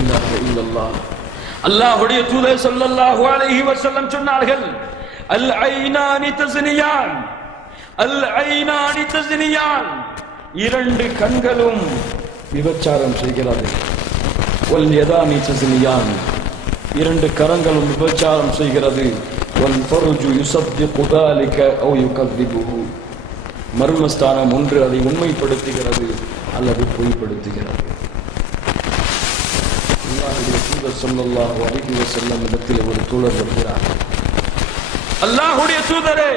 இலாஹ இல்லல்லாஹ். அல்லாஹ்வுடைய தூதர் ஸல்லல்லாஹு அலைஹி வஸல்லம் சொன்னார்கள், அல் ஐனானி தஸ்னியான், அல் ஐனானி தஸ்னியான், இரண்டு கண்களும் விபச்சாரம் செய்கிறது. வல் யதானி தஸ்னியான், இரண்டு கரங்களும் விபச்சாரம் செய்கிறது. வல் ஃபர்ஜு யுஸத்திகு ذلك أو يكذبه, மர்மஸ்தானம் ஒன்று அதை உண்மைப்படுத்துகிறது அல்லது பொய்ப்படுத்துகிறது. அல்லாஹ்வுடைய தூதர் ஸல்லல்லாஹு அலைஹி வஸல்லம் இடத்தில் ஒரு தோழர் வருகிறார். அல்லாஹ்வுடைய தூதரே,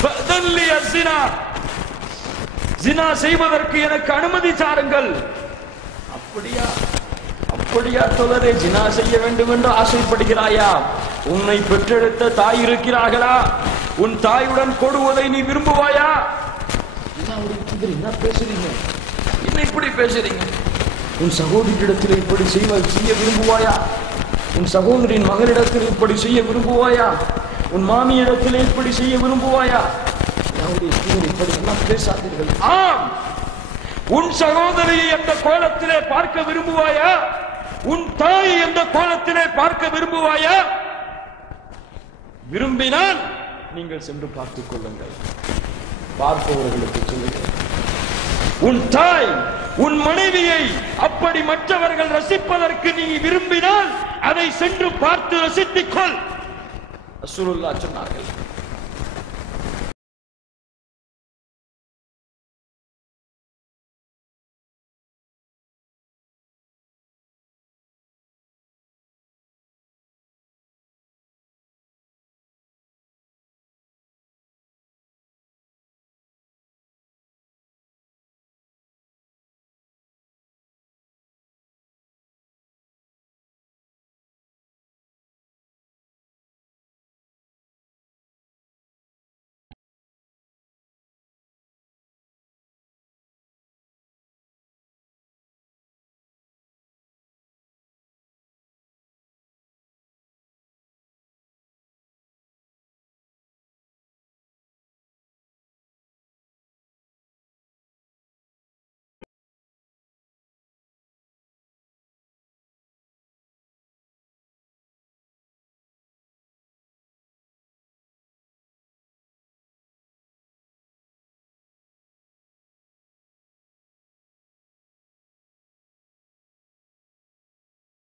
ஃபஅதன் லி அஸ்ஸினா, ஜினா செய்வதற்கு எனக்கு அனுமதி தாருங்கள். அப்படியா அப்படியா தோழரே, ஜினா செய்ய வேண்டும் என்று ஆசைப்படுகிறாயா? உன்னை பெற்றெடுத்த தாய் இருக்கிறார்களா? உன் தாயுடன் கொடுவதை நீ விரும்புவாயா? என்ன பேசுறீங்க, என்ன இப்படி பேசுறீங்க? உன் சகோதரியிடத்தில் இப்படி செய்ய விரும்புவாயா? உன் சகோதரின் மகளிடத்தில் இப்படி செய்ய விரும்புவாயா? உன் மாமியிடத்தில் இப்படி செய்ய விரும்புவாயா? இப்படி எல்லாம் பேசாதீர்கள். ஆம், உன் சகோதரியை எந்த கோலத்திலே பார்க்க விரும்புவாயா? உன் தாயை எந்த கோலத்திலே பார்க்க விரும்புவாயா? விரும்பினால் நீங்கள் சென்று பார்த்துக் கொள்ளுங்கள். பார்ப்பவர்களுக்கு சொல்லுங்கள், உன் தாய் உன் மனைவியை அப்படி மற்றவர்கள் ரசிப்பதற்கு நீ விரும்பினால் அதை சென்று பார்த்து ரசித்துக் கொள். ரசூலுல்லாஹ் சொன்னார்கள்.